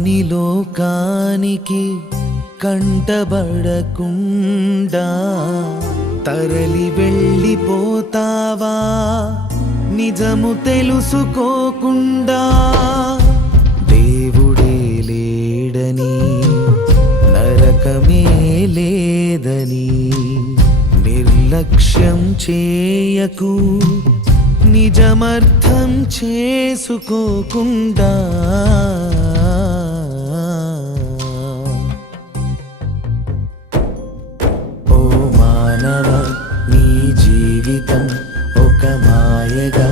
కాని లోకానికి కంటబడకుండా తరలి వెళ్ళిపోతావా నిజము తెలుసుకోకుండా? దేవుడే లేడని నరకమే లేదని నిర్లక్ష్యం చేయకు, నిజమర్థం చేసుకోకుండా. ఓ మానవ, నీ జీవితం ఒక మాయగా